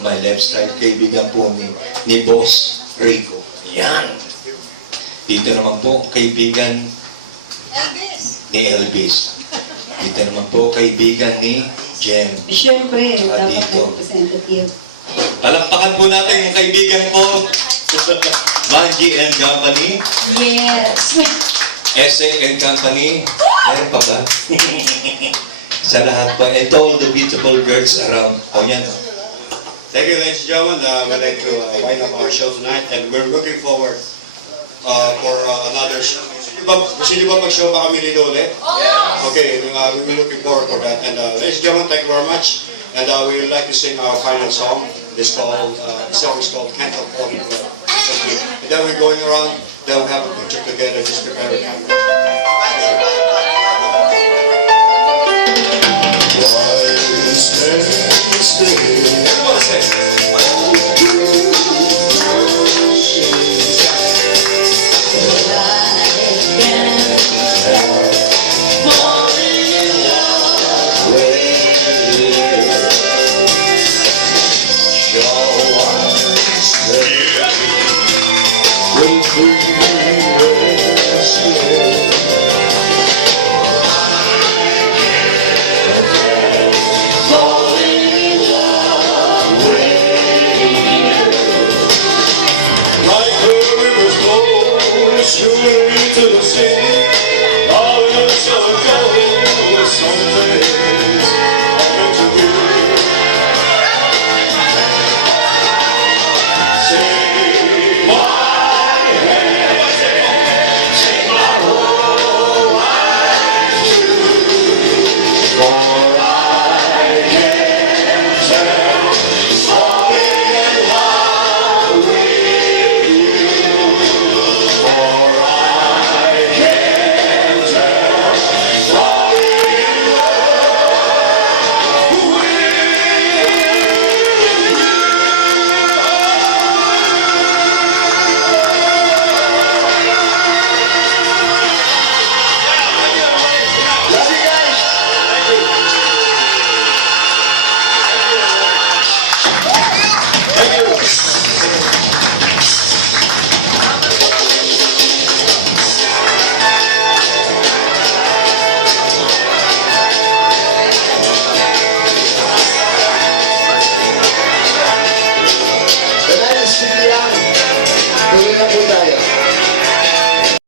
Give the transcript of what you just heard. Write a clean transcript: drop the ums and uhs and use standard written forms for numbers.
my left side, kaibigan po ni Boss Rico. Yan. Dito naman po, kaibigan ni Elvis. Dito naman po, kaibigan ni Jem. Siyempre, dapat dito. representative. Palakpakan po natin yung kaibigan ko, Manji and Company, Yes! SA and Company. Meron pa ba? Sa lahat po, and to all the beautiful girls around. O yan. Thank you, ladies and gentlemen. We'd like to wind up our show tonight, and we're looking forward for another show. Gusto niyo ba mag-show pa kami dito ulit? Okay, we're looking forward for that. And ladies and gentlemen, thank you very much. And we would like to sing our final song. This song is called Can't Help Falling in Love. And then we're going around, then we have a picture together, just prepare the camera. Everybody say.